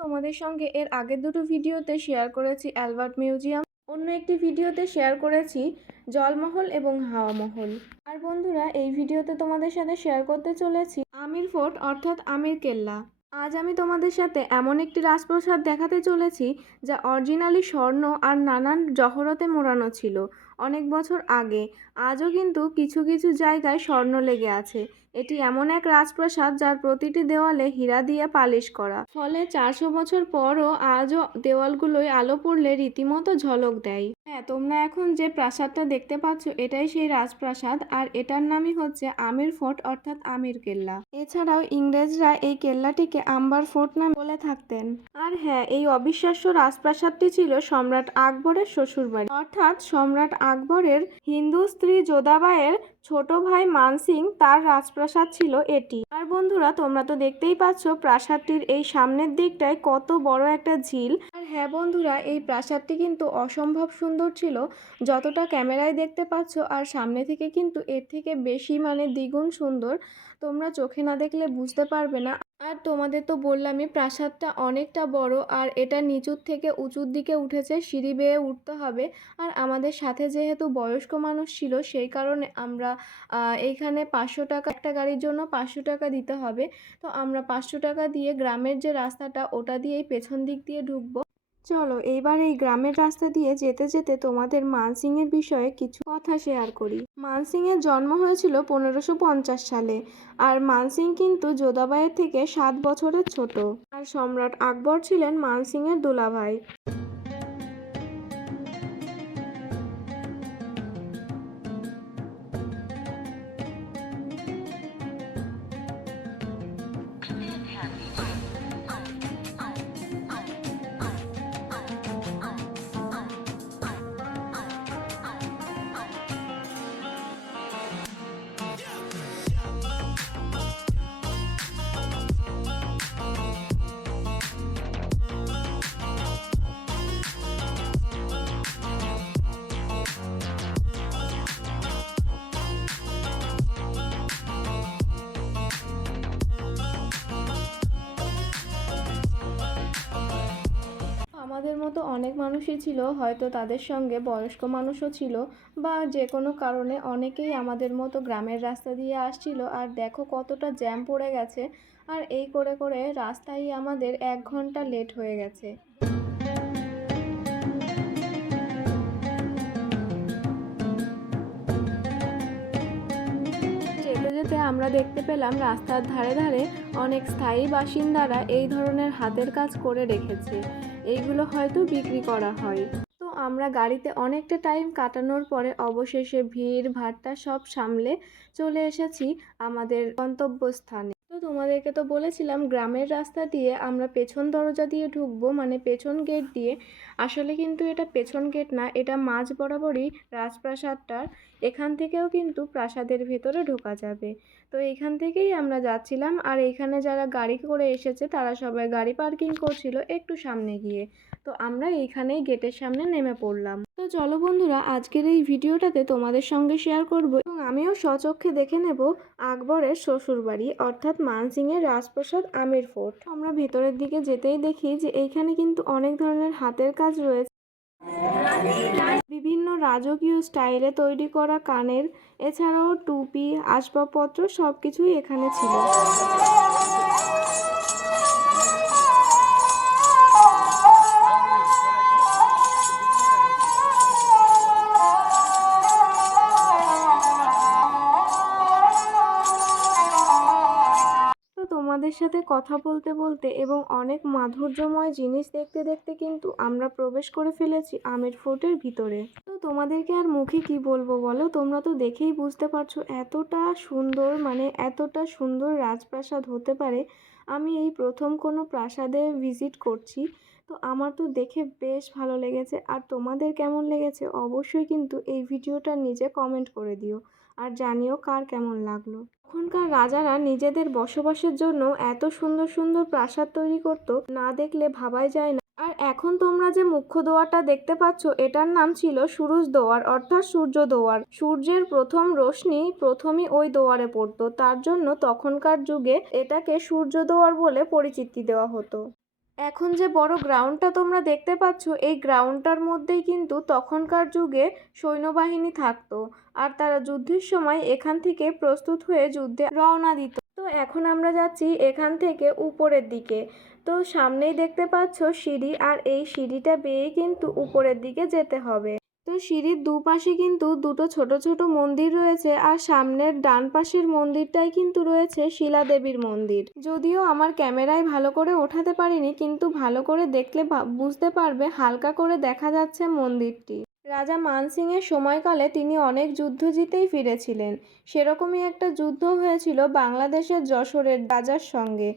তোমাদের সঙ্গে এর আগের দুটো ভিডিওতে শেয়ার করেছি অ্যালবার্ট মিউজিয়াম। অন্য একটি ভিডিওতে শেয়ার করেছি জলমহল এবং হাওয়া মহল। আর বন্ধুরা, এই ভিডিওতে তোমাদের সাথে শেয়ার করতে চলেছি আমির ফোর্ট, অর্থাৎ আমির কেল্লা। আজ আমি তোমাদের সাথে এমন একটি রাজপ্রাসাদ দেখাতে চলেছি যা অরিজিনালি স্বর্ণ আর নানান জহরতে মোড়ানো ছিল। অনেক বছর আগে। আজও কিন্তু কিছু কিছু জায়গায় স্বর্ণ লেগে আছে। এটি এমন এক রাজপ্রাসাদ যার প্রতিটি দেওয়ালে হীরা দিয়ে পালিশ করা। ফলে চারশো বছর পরও আজও দেওয়ালগুলোয় আলো পড়লে রীতিমতো ঝলক দেয়। হ্যাঁ তোমরা এখন যে প্রাসাদটা দেখতে পাচ্ছ, এটাই সেই রাজপ্রাসাদ। আর এটার নামই হচ্ছে আমির ফোর্ট, অর্থাৎ আমির কেল্লা। এছাড়াও ইংরেজরা এই কেল্লাটিকে আম্বার ফোর্ট নাম বলে থাকতেন। আর হ্যাঁ এই অবিশ্বাস্য রাজপ্রাসাদটি ছিল সম্রাট আকবরের শ্বশুরবাড়ি। অর্থাৎ সম্রাট আকবরের হিন্দু স্ত্রী যোধাবাইয়ের ছোট ভাই মানসিং, তার রাজপ্রাসাদ ছিল এটি। আর বন্ধুরা, তোমরা তো দেখতেই পাচ্ছ প্রাসাদটির এই সামনের দিকটায় কত বড় একটা ঝিল। আর হ্যাঁ বন্ধুরা, এই প্রাসাদটি কিন্তু অসম্ভব সুন্দর ছিল। যতটা ক্যামেরায় দেখতে পাচ্ছ আর সামনে থেকে কিন্তু এর থেকে বেশি মানে দ্বিগুণ সুন্দর। তোমরা চোখে না দেখলে বুঝতে পারবে না। আর তোমাদের তো বললামই প্রাসাদটা অনেকটা বড় আর এটা নিচুর থেকে উঁচুর দিকে উঠেছে, সিঁড়ি বেয়ে উঠতে হবে। আর আমাদের সাথে যেহেতু বয়স্ক মানুষ ছিল, সেই কারণে আমরা এইখানে পাঁচশো টাকা, একটা গাড়ির জন্য পাঁচশো টাকা দিতে হবে। তো আমরা পাঁচশো টাকা দিয়ে গ্রামের যে রাস্তাটা, ওটা দিয়েই পেছন দিক দিয়ে ঢুকবো। চলো, এইবার এই গ্রামের রাস্তা দিয়ে যেতে যেতে তোমাদের মানসিংয়ের বিষয়ে কিছু কথা শেয়ার করি। মানসিংয়ের জন্ম হয়েছিল পনেরোশো পঞ্চাশ সালে আর মানসিং কিন্তু যোধাবাইয়ের থেকে সাত বছরের ছোট। আর সম্রাট আকবর ছিলেন মানসিংয়ের দুলাভাই। আমাদের মতো অনেক মানুষই ছিল, হয়তো তাদের সঙ্গে বয়স্ক মানুষও ছিল বা যে কোনো কারণে অনেকেই আমাদের মতো গ্রামের রাস্তা দিয়ে আসছিল। আর দেখো কতটা জ্যাম পড়ে গেছে। আর এই করে করে রাস্তায় আমাদের এক ঘণ্টা লেট হয়ে গেছে। যেতে আমরা দেখতে পেলাম রাস্তার ধারে ধারে অনেক স্থায়ী বাসিন্দারা এই ধরনের হাতের কাজ করে রেখেছে। এইগুলো হয়তো বিক্রি করা হয়। তো আমরা গাড়িতে অনেকটা টাইম কাটানোর পরে অবশেষে ভিড় ভাট্টা সব সামলে চলে এসেছি আমাদের গন্তব্যস্থানে। তোমাদেরকে তো বলেছিলাম, গ্রামের রাস্তা দিয়ে আমরা পেছন দরজা দিয়ে ঢুকবো মানে পেছন গেট দিয়ে। আসলে কিন্তু এটা পেছন গেট না, এটা মাঝ বরাবরই রাজপ্রাসাদটার। এখান থেকেও কিন্তু প্রাসাদের ভেতরে ঢোকা যাবে। তো এখান থেকেই আমরা যাচ্ছিলাম, আর এখানে যারা গাড়ি করে এসেছে, তারা সবাই গাড়ি পার্কিং করছিল একটু সামনে গিয়ে। তো আমরা এইখানেই গেটের সামনে নেমে পড়লাম। তো চলো বন্ধুরা, আজকের এই ভিডিওটাতে তোমাদের সঙ্গে শেয়ার করব। আমিও স্বচক্ষে দেখে নেব আকবরের শ্বশুরবাড়ি, অর্থাৎ মানসিংয়ের রাজপ্রাসাদ আমির ফোর্ট। আমরা ভেতরের দিকে যেতেই দেখি যে এইখানে কিন্তু অনেক ধরনের হাতের কাজ রয়েছে। বিভিন্ন রাজকীয় স্টাইলে তৈরি করা কানের, এছাড়াও টুপি, আসবাবপত্র সব কিছুই এখানে ছিল। সাথে কথা বলতে বলতে এবং অনেক মাধুর্যময় জিনিস দেখতে দেখতে কিন্তু আমরা প্রবেশ করে ফেলেছি আমির ফোর্টের ভিতরে। তো তোমাদেরকে আর মুখে কি বলব বলো? তোমরা তো দেখেই বুঝতে পারছ এতটা সুন্দর মানে এতটা সুন্দর রাজপ্রাসাদ হতে পারে। আমি এই প্রথম কোনো প্রাসাদে ভিজিট করছি। তো আমার তো দেখে বেশ ভালো লেগেছে। আর তোমাদের কেমন লেগেছে? অবশ্যই কিন্তু এই ভিডিওটার নিচে কমেন্ট করে দিও। আর জানিও কার কেমন লাগল। তখনকার রাজারা নিজেদের বসবাসের জন্য এত সুন্দর সুন্দর প্রাসাদ তৈরি করত, না দেখলে ভাবাই যায় না। আর এখন তোমরা যে মুখ্য দোয়ারটা দেখতে পাচ্ছ, এটার নাম ছিল সুরুজ দোয়ার, অর্থাৎ সূর্য দোয়ার। সূর্যের প্রথম রশ্মি প্রথমই ওই দোয়ারে পড়তো, তার জন্য তখনকার যুগে এটাকে সূর্য দোয়ার বলে পরিচিতি দেওয়া হতো। এখন যে বড় গ্রাউন্ডটা তোমরা দেখতে পাচ্ছ, এই গ্রাউন্ডটার মধ্যেই কিন্তু তখনকার যুগে সৈন্যবাহিনী থাকতো আর তারা যুদ্ধের সময় এখান থেকে প্রস্তুত হয়ে যুদ্ধে রওনা দিত। তো এখন আমরা যাচ্ছি এখান থেকে উপরের দিকে। তো সামনেই দেখতে পাচ্ছ সিঁড়ি আর এই সিঁড়িটা বেয়ে কিন্তু উপরের দিকে যেতে হবে। তো সিঁড়ির দুপাশে কিন্তু দুটো ছোট ছোট মন্দির রয়েছে আর সামনের ডান পাশের মন্দিরটাই কিন্তু রয়েছে শিলাদেবীর মন্দির। যদিও আমার ক্যামেরায় ভালো করে ওঠাতে পারিনি, কিন্তু ভালো করে দেখলে বুঝতে পারবে হালকা করে দেখা যাচ্ছে মন্দিরটি। রাজা মানসিংয়ের সময়কালে তিনি অনেক যুদ্ধ জিতেই ফিরেছিলেন। সেরকমই একটা যুদ্ধ হয়েছিল বাংলাদেশের যশোরের রাজার সঙ্গে।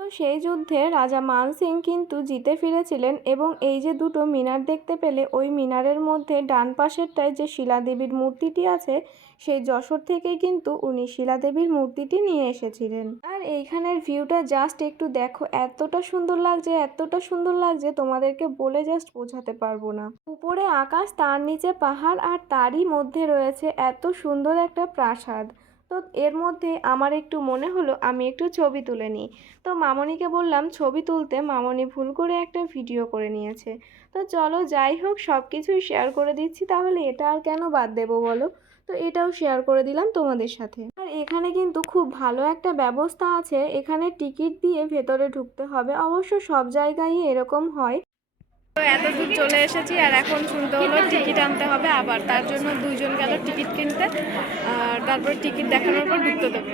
তো সেই যুদ্ধে রাজা মান সিং কিন্তু জিতে ফিরেছিলেন এবং এই যে দুটো মিনার দেখতে পেলে, ওই মিনারের মধ্যে ডান পাশেরটায় যে শিলাদেবীর মূর্তিটি আছে, সেই যশোর থেকেই কিন্তু উনি শিলাদেবীর মূর্তিটি নিয়ে এসেছিলেন। আর এইখানের ভিউটা জাস্ট একটু দেখো, এতটা সুন্দর লাগছে, এতটা সুন্দর লাগছে, তোমাদেরকে বলে জাস্ট বোঝাতে পারব না। উপরে আকাশ, তার নিচে পাহাড়, আর তারই মধ্যে রয়েছে এত সুন্দর একটা প্রাসাদ। তো এর মধ্যে আমার একটু মনে হলো আমি একটু ছবি তুলে নিই। তো মামনিকে বললাম, ছবি তুলতে মামনি ভুল করে একটা ভিডিও করে নিয়েছে। তো চলো যাই হোক সব কিছুই শেয়ার করে দিচ্ছি, তাহলে এটা আর কেন বাদ দেবো বলো? তো এটাও শেয়ার করে দিলাম তোমাদের সাথে। আর এখানে কিন্তু খুব ভালো একটা ব্যবস্থা আছে, এখানে টিকিট দিয়ে ভেতরে ঢুকতে হবে। অবশ্য সব জায়গায় এরকম হয়। তো এত দূর চলে এসেছি আর এখন শুনতে হলো টিকিট আনতে হবে আবার। তার জন্য দুইজন গেল টিকিট কিনতে, আর তারপর টিকিট দেখানোর পর ঢুকতে দেবে।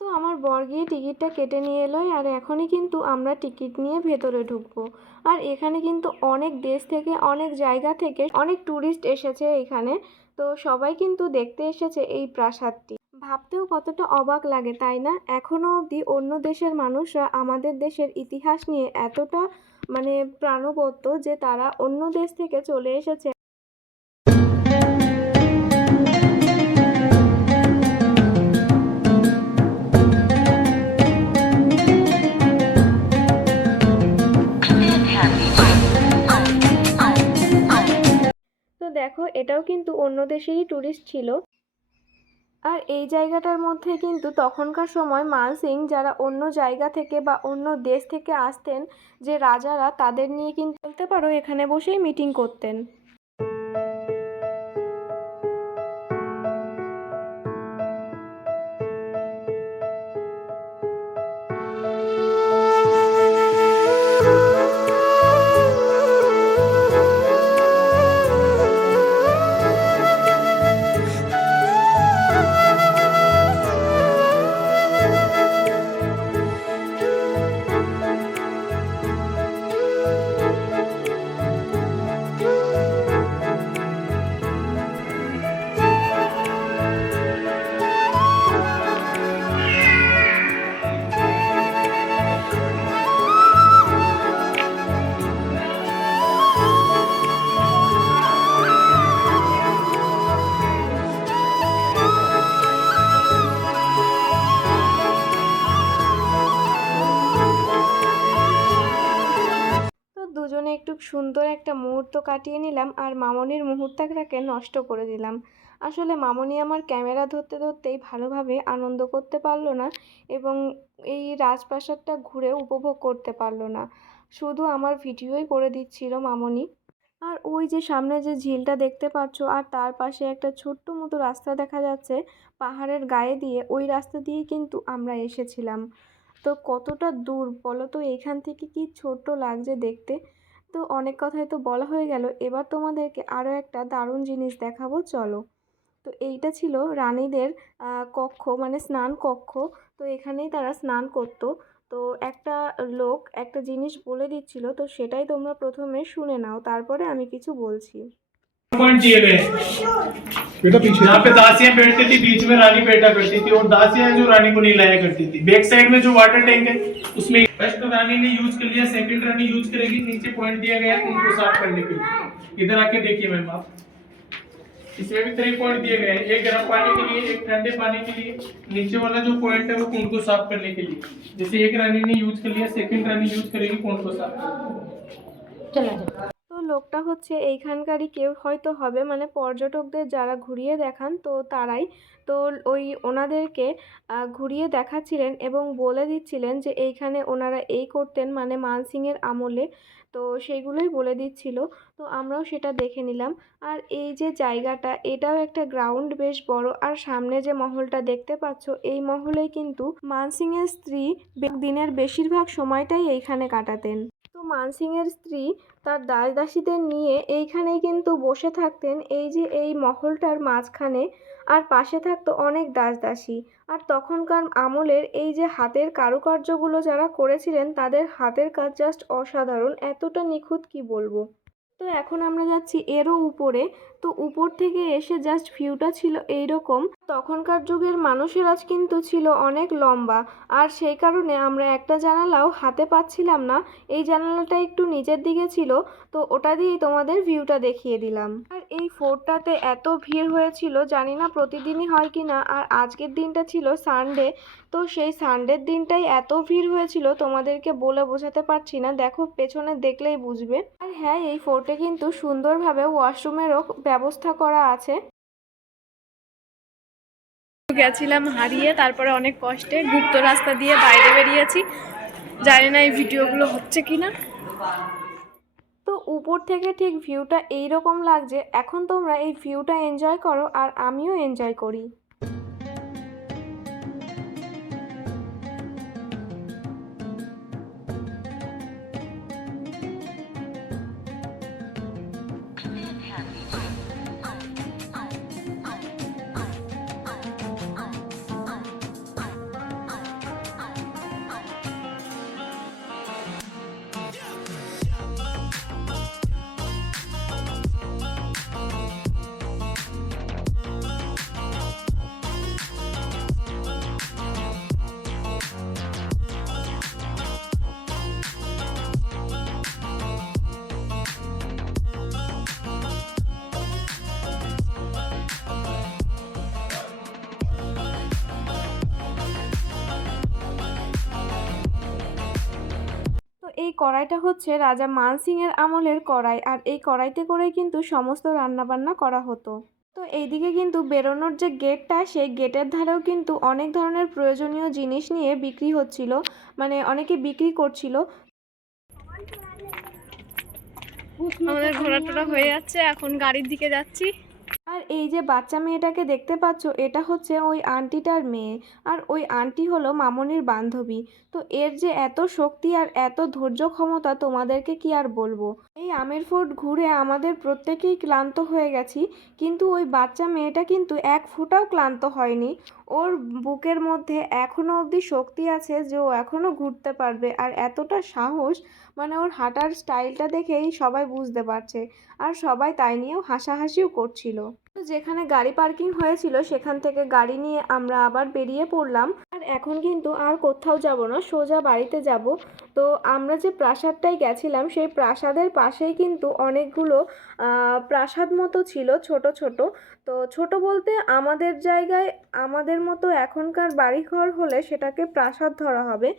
তো আমার বর গিয়ে টিকিটটা কেটে নিয়ে এলোই আর এখনই কিন্তু আমরা টিকিট নিয়ে ভেতরে ঢুকবো। আর এখানে কিন্তু অনেক দেশ থেকে, অনেক জায়গা থেকে অনেক ট্যুরিস্ট এসেছে এখানে। তো সবাই কিন্তু দেখতে এসেছে এই প্রাসাদটি। ভাবতেও কতটা অবাক লাগে, তাই না? এখনও অবধি অন্য দেশের মানুষরা আমাদের দেশের ইতিহাস নিয়ে এতটা মানে প্রাণবন্ত যে তারা অন্য দেশ থেকে চলে এসেছে। দেখো, এটাও কিন্তু অন্য দেশেরই ট্যুরিস্ট ছিল। আর এই জায়গাটার মধ্যে কিন্তু তখনকার সময় মানসিং যারা অন্য জায়গা থেকে বা অন্য দেশ থেকে আসতেন যে রাজারা, তাদের নিয়ে কিন্তু বলতে পারো এখানে বসেই মিটিং করতেন। মুহূর্ত কাটিয়ে নিলাম আর মামনির মুহূর্তটাকে নষ্ট করে দিলাম। আসলে মামনি আমার ক্যামেরা ধরতে ধরতেই ভালোভাবে আনন্দ করতে পারল না এবং এই রাজপ্রাসাদটা ঘুরে উপভোগ করতে পারল না। শুধু আমার ভিডিওই করে দিচ্ছিল মামনি। আর ওই যে সামনে যে ঝিলটা দেখতে পাচ্ছ আর তার পাশে একটা ছোট্ট মতো রাস্তা দেখা যাচ্ছে পাহাড়ের গায়ে দিয়ে, ওই রাস্তা দিয়ে কিন্তু আমরা এসেছিলাম। তো কতটা দূর বলো তো? এখান থেকে কি ছোট্ট লাগছে দেখতে? তো অনেক কথাই তো বলা হয়ে গেল। এবার তোমাদেরকে আরও একটা দারুণ জিনিস দেখাবো, চলো। তো এইটা ছিল রানীদের কক্ষ মানে স্নান কক্ষ। তো এখানেই তারা স্নান করত। তো একটা লোক একটা জিনিস বলে দিচ্ছিল, তো সেটাই তোমরা প্রথমে শুনে নাও, তারপরে আমি কিছু বলছি। पॉइंट दिए गए। बेटा पीछे। जहाँ पे दासियाँ बैठती थी बीच में रानी बैठा करती थी और दासियाँ जो रानी को नहीं लाया करती थी। बैक साइड में जो वाटर टैंक है उसमें फ़र्स्ट रानी ने यूज़ कर लिया सेकंड रानी यूज़ करेगी। नीचे पॉइंट दिया गया है उनको साफ़ करने के लिए। इधर आके देखिए मैम आप। इसमें भी थ्री पॉइंट दिए गए हैं। एक गर्म पानी के लिए एक ठंडे पानी के लिए। नीचे वाला जो पॉइंट है वो कुंड को साफ़ करने के लिए? जैसे एक रानी ने यूज़ कर लिया सेकंड रानी यूज़ करेगी कुंड को साफ़। তো লোকটা হচ্ছে এইখানকারই কেউ হয়তো হবে। মানে পর্যটকদের যারা ঘুরিয়ে দেখান, তো তারাই। তো ওই ওনাদেরকে ঘুরিয়ে দেখাচ্ছিলেন এবং বলে দিচ্ছিলেন যে এইখানে ওনারা এই করতেন মানে মানসিংয়ের আমলে। তো সেইগুলোই বলে দিচ্ছিল। তো আমরাও সেটা দেখে নিলাম। আর এই যে জায়গাটা, এটাও একটা গ্রাউন্ড বেশ বড়। আর সামনে যে মহলটা দেখতে পাচ্ছ, এই মহলেই কিন্তু মানসিংয়ের স্ত্রী দিনের বেশিরভাগ সময়টাই এইখানে কাটাতেন। তো মানসিংয়ের স্ত্রী তার দাস দাসীদের নিয়ে এইখানেই কিন্তু বসে থাকতেন। এই যে এই মহলটার মাঝখানে আর পাশে থাকতো অনেক দাস দাসী আর তখনকার আমলের এই যে হাতের কারুকার্যগুলো যারা করেছিলেন, তাদের হাতের কাজ জাস্ট অসাধারণ। এতটা নিখুঁত কি বলব? তো এখন আমরা যাচ্ছি এরও উপরে। তো উপর থেকে এসে জাস্ট ভিউটা ছিল এইরকম। তখনকার যুগের মানুষের আজ কিন্তু ছিল অনেক লম্বা। আর সেই কারণে আমরা একটা জানালাও হাতে পাচ্ছিলাম না। এই জানালাটা একটু নিচের দিকে ছিল, তো ওটা দিয়েই তোমাদের ভিউটা দেখিয়ে দিলাম। আর এই ফোর্টটাতে এত ভিড় হয়েছিল, জানি না প্রতিদিনই হয় কি না। আর আজকের দিনটা ছিল সানডে তো সেই সানডের দিনটাই এত ভিড় হয়েছিল, তোমাদেরকে বলে বোঝাতে পারছি না। দেখো, পেছনে দেখলেই বুঝবে। আর হ্যাঁ এই ফোর্টে কিন্তু সুন্দরভাবে ওয়াশরুমেরও ব্যবস্থা করা আছে। গেছিলাম হারিয়ে তারপরে অনেক কষ্টে গুপ্ত রাস্তা দিয়ে বাইরে বেরিয়েছি। জানি না এই ভিডিওগুলো হচ্ছে কিনা। তো উপর থেকে ঠিক ভিউটা এইরকম লাগছে এখন তোমরা এই ভিউটা এনজয় করো আর আমিও এনজয় করি। কড়াইটা হচ্ছে রাজা মানসিংয়ের আমলের কড়াই আর এই কড়াইতে করেই কিন্তু সমস্ত রান্নাবান্না করা হতো। তো এইদিকে কিন্তু বেরোনোর যে গেটটা, সেই গেটের ধারেও কিন্তু অনেক ধরনের প্রয়োজনীয় জিনিস নিয়ে বিক্রি হচ্ছিল মানে অনেকে বিক্রি করছিল। আমাদের ঘোরা টোরা হয়ে যাচ্ছে, এখন গাড়ির দিকে যাচ্ছি। আর এই যে বাচ্চা মেয়েটাকে দেখতে পাচ্ছ, এটা হচ্ছে ওই আন্টিটার মেয়ে। আর ওই আন্টি হলো মামনির বান্ধবী। তো এর যে এত শক্তি আর এত ধৈর্য ক্ষমতা তোমাদেরকে কি আর বলব? এই আমের ফোর্ট ঘুরে আমাদের প্রত্যেকেই ক্লান্ত হয়ে গেছি, কিন্তু ওই বাচ্চা মেয়েটা কিন্তু এক ফোঁটাও ক্লান্ত হয়নি। ওর বুকের মধ্যে এখনও অবধি শক্তি আছে যে ও এখনও ঘুরতে পারবে। আর এতটা সাহস মানে ওর হাঁটার স্টাইলটা দেখেই সবাই বুঝতে পারছে। আর সবাই তাই নিয়েও হাসাহাসিও করছিল। যেখানে গাড়ি পার্কিং হয়েছিল, সেখান থেকে গাড়ি নিয়ে আমরা আবার বেরিয়ে পড়লাম। আর এখন কিন্তু আর কোথাও যাব না, সোজা বাড়িতে যাব। তো আমরা যে প্রাসাদটায় গেছিলাম, সেই প্রাসাদের পাশেই কিন্তু অনেকগুলো প্রাসাদ মতো ছিল, ছোট ছোট। তো ছোট বলতে আমাদের জায়গায়, আমাদের মতো এখনকার বাড়িঘর হলে সেটাকে প্রাসাদ ধরা হবে।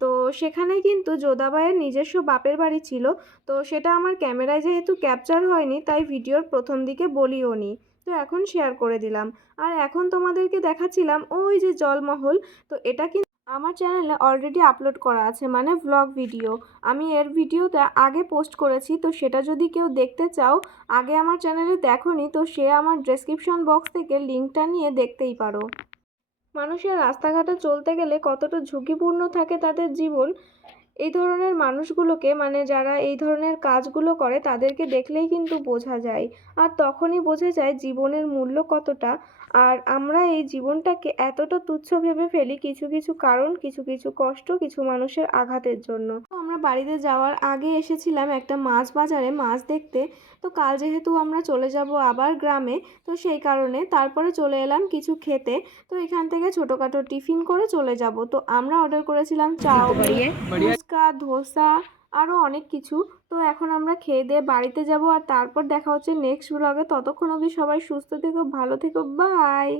তো সেখানে কিন্তু যোধাবাইয়ের নিজস্ব বাপের বাড়ি ছিল। তো সেটা আমার ক্যামেরায় যেহেতু ক্যাপচার হয়নি, তাই ভিডিওর প্রথম দিকে বলিও নি তো এখন শেয়ার করে দিলাম। আর এখন তোমাদেরকে দেখাচ্ছিলাম ওই যে জলমহল, তো এটা কিন্তু আমার চ্যানেলে অলরেডি আপলোড করা আছে মানে ভ্লগ ভিডিও আমি এর ভিডিওটা আগে পোস্ট করেছি, তো সেটা যদি কেউ দেখতে চাও, আগে আমার চ্যানেলে দেখোনি, তো সে আমার ডেসক্রিপশন বক্স থেকে লিঙ্কটা নিয়ে দেখতেই পারো। মানুষের রাস্তাঘাটে চলতে গেলে কতটা ঝুঁকিপূর্ণ থাকে তাদের জীবন এই ধরনের মানুষগুলোকে মানে যারা এই ধরনের কাজগুলো করে, তাদেরকে দেখলেই কিন্তু বোঝা যায়। আর তখনই বোঝা যায় জীবনের মূল্য কতটা। আর আমরা এই জীবনটাকে এতটা তুচ্ছ ভেবে ফেলি কিছু কিছু কারণ কিছু কিছু কষ্ট কিছু মানুষের আঘাতের জন্য। তো আমরা বাড়িতে যাওয়ার আগে এসেছিলাম একটা মাছ বাজারে মাছ দেখতে। তো কাল যেহেতু আমরা চলে যাব আবার গ্রামে তো সেই কারণে তারপরে চলে এলাম কিছু খেতে। তো এখান থেকে ছোটোখাটো টিফিন করে চলে যাব। তো আমরা অর্ডার করেছিলাম চাউমিন ফুচকা ধোসা আরও অনেক কিছু। তো এখন আমরা খেয়ে দিয়ে বাড়িতে যাব আর তারপর দেখা হচ্ছে নেক্সট ব্লগে ততক্ষণ অবধি সবাই সুস্থ থেকো, ভালো থেকো বাই